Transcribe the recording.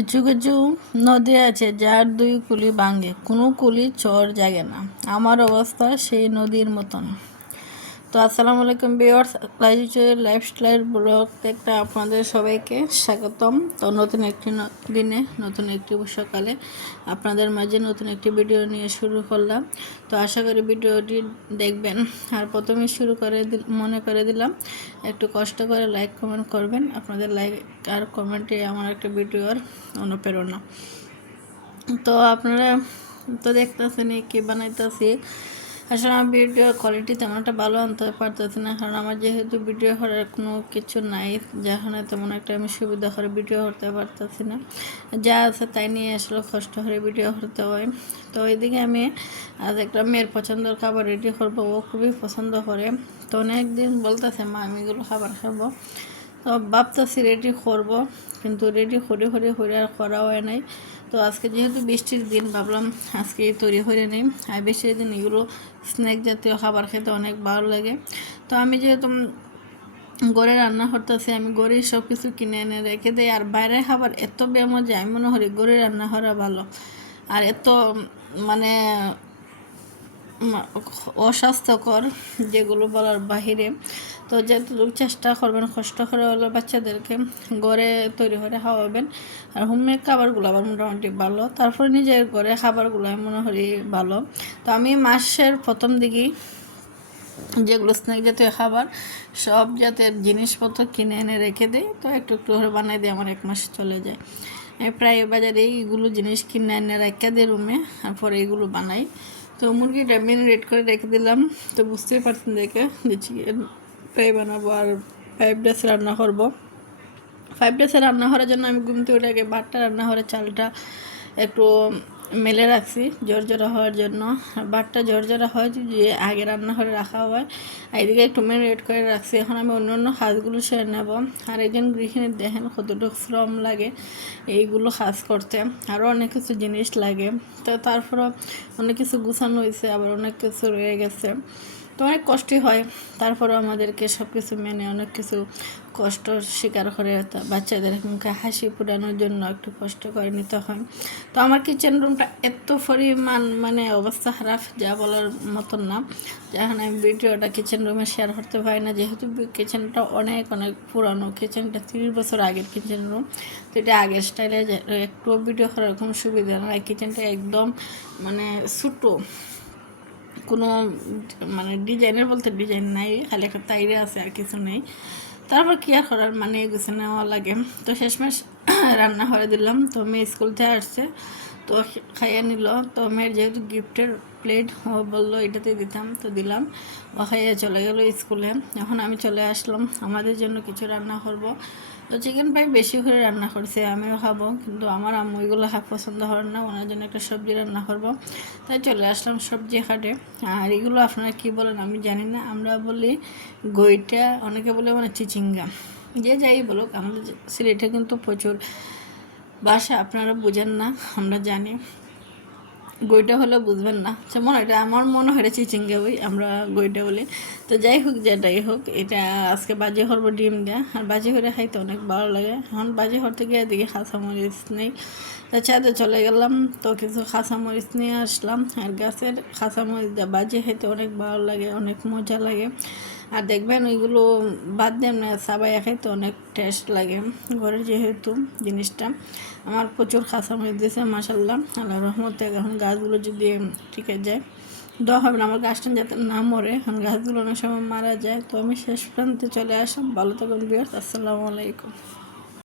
কিছু কিছু নদী আছে যার দুই কুলি ভাঙে, কোনো কুলি চর জাগে না। আমার অবস্থা সেই নদীর মতন। তো আসসালামু আলাইকুম ভিউয়ার্স, লাইফস্টাইল ব্লগ থেকে আপনাদের সবাইকে স্বাগতম। তো নতুন একটি দিনে, নতুন একটি সকালে আপনাদের মাঝে নতুন একটি ভিডিও নিয়ে শুরু করলাম। তো আশা করি ভিডিওটি দেখবেন। আর প্রথমে শুরু করে মনে করে দিলাম একটু কষ্ট করে লাইক কমেন্ট করবেন। আপনাদের লাইক আর কমেন্টে আমার একটা ভিডিওর অনুপ্রেরণা। তো আপনারা তো দেখতেছেন কী বানাইতেছি। আসলে আমার ভিডিওর কোয়ালিটি তেমন একটা ভালো আনতে পারতেছি না, কারণ আমার যেহেতু ভিডিও করার কোনো কিছু নাই, যেখানে তেমন একটা আমি সুবিধা করে ভিডিও করতে পারতেছি না। যা আছে তাই নিয়ে আসলে কষ্ট করে ভিডিও করতে হয়। তো ওইদিকে আমি আজ একটা মেয়ের পছন্দের খাবার রেডি করবো, ও খুবই পছন্দ করে। তো অনেক দিন বলতেছে মা আমি এগুলো খাবার খাবো। তো ভাবতেছি রেডি করব, কিন্তু রেডি করে আর করা হয় নাই। তো আজকে যেহেতু বৃষ্টির দিন, ভাবলাম আজকে তৈরি করে নিই। আর বৃষ্টির দিন এগুলো স্ন্যাক জাতীয় খাবার খেতে অনেক ভালো লাগে। তো আমি যেহেতু ঘরে রান্না করতেছি, আমি ঘরেই সব কিছু কিনে এনে রেখে দিই। আর বাইরের খাবার এত বেমজা, আমি মনে করি ঘরে রান্না করা ভালো। আর এত মানে অস্বাস্থ্যকর যেগুলো বলার বাহিরে। তো যেটুকু চেষ্টা করবেন কষ্ট করে হলো বাচ্চাদেরকে ঘরে তৈরি করে খাওয়াবেন। আর হোমমেড খাবারগুলো আবার মোটামুটি ভালো। তারপরে নিজের ঘরে খাবারগুলো আমি মনে করি ভালো। তো আমি মাসের প্রথম দিকেই যেগুলো স্ন্যাক জাতীয় খাবার সব জাতের জিনিসপত্র কিনে এনে রেখে দিই। তো একটু একটু করে বানাই দিই, আমার এক মাস চলে যায়। প্রায় বাজারে এইগুলো জিনিস কিনে এনে রেখে দিই রুমে, তারপরে এইগুলো বানাই। তো মুরগিটা ম্যারিনেট করে রেখে দিলাম। তো বুঝতেই পারছেন দেখে যে চিকেন ফ্রাই বানাবো আর 5 ডেজ রান্না করবো। 5 ডেজে রান্না করার জন্য আমি ঘুমতে উঠে আগে ভাতটা রান্না করে চালটা একটু মেলে রাখছি ঝরঝরা হওয়ার জন্য। ভাতটা ঝরঝরা হয় যে আগে রান্না করে রাখা হয়। এদিকে একটু ম্যারিনেট করে রাখছি। এখন আমি অন্য অন্য কাজগুলো সেরে নেব। আর একজন গৃহিণীর দেখেন কতটুকু শ্রম লাগে এইগুলো কাজ করতে, আরও অনেক কিছু জিনিস লাগে। তো তারপরও অনেক কিছু গুছানো হয়েছে, আবার অনেক কিছু রয়ে গেছে। তো অনেক কষ্টই হয়, তারপরেও আমাদেরকে সব কিছু মেনে অনেক কিছু কষ্ট স্বীকার করে বাচ্চাদের মুখে হাসি ফোটানোর জন্য একটু কষ্ট করে নিতে হয়। তো আমার কিচেন রুমটা এত পরিমাণ অবস্থা খারাপ যা বলার মতন না। যখন আমি ভিডিওটা কিচেন রুমে শেয়ার করতে পারি না, যেহেতু কিচেনটা অনেক পুরানো। কিচেনটা 30 বছর আগের কিচেন রুম। তো এটা আগের স্টাইলে একটু ভিডিও করার কোনো সুবিধা নয়। কিচেনটা একদম ছোটো, কোনো ডিজাইনের বলতে ডিজাইন নাই, খালি একটা তাইরে আছে আর কিছু নেই। তারপর কি আর করার গুছে নেওয়া লাগে। তো শেষমেশ রান্না করে দিলাম। তো মেয়ে স্কুল থেকে আসছে, তো খাইয়ে নিল। তো মেয়ের যেহেতু গিফটের প্লেট ও বললো এটাতে দিতাম, তো দিলাম। ও খাইয়ে চলে গেলো স্কুলে। এখন আমি চলে আসলাম, আমাদের জন্য কিছু রান্না করব। তো চিকেন ফ্রাই বেশি করে রান্না করছে, আমিও খাবো, কিন্তু আমার আম্মু এগুলো পছন্দ করেন না। ওনার জন্য একটা সবজি রান্না করব, তাই চলে আসলাম সবজি হাটে। আর এগুলো আপনারা কী বলেন আমি জানি না, আমরা বলি গইটা, অনেকে বলে চিচিঙ্গা। যে যাই বলুক, আমাদের সিলেটে কিন্তু প্রচুর ভাষা আপনারা বুঝেন না, আমরা জানি। গইটা হলে বুঝবেন না, যেমন এটা আমার মনে হয় চিচিঙ্গা, ওই আমরা গইটা বলি। তো যাই হোক, যেটাই হোক, এটা আজকে বাজি করবো ডিম দেয়া। আর বাজি করে খাইতে অনেক ভালো লাগে। এখন বাজি করতে গিয়ে এদিকে কাঁচামরিচ নেই, তা ছাদে চলে গেলাম। তো কিছু কাঁচামরিচ নিয়ে আসলাম। আর গাছের কাঁচামরিচ দিয়ে বাজি খাইতে অনেক ভালো লাগে, অনেক মজা লাগে। আর দেখবেন ওইগুলো বাদ দেন না, সাবাইয়া খাইতে অনেক টেস্ট লাগে। ঘরের যেহেতু জিনিসটা, আমার প্রচুর কাঁচামরিচ দিয়েছে মাশাআল্লাহ, আল্লাহর রহমতে। এখন গাছগুলো যদি টিকে যায়, দোয়া হবে না আমার গাছটা যাতে না মরে। এখন গাছগুলো অনেক সময় মারা যায়। তো আমি শেষ প্রান্তে চলে আসলাম। ভালো থাকুন ভিউয়ার্স, আসসালামু আলাইকুম।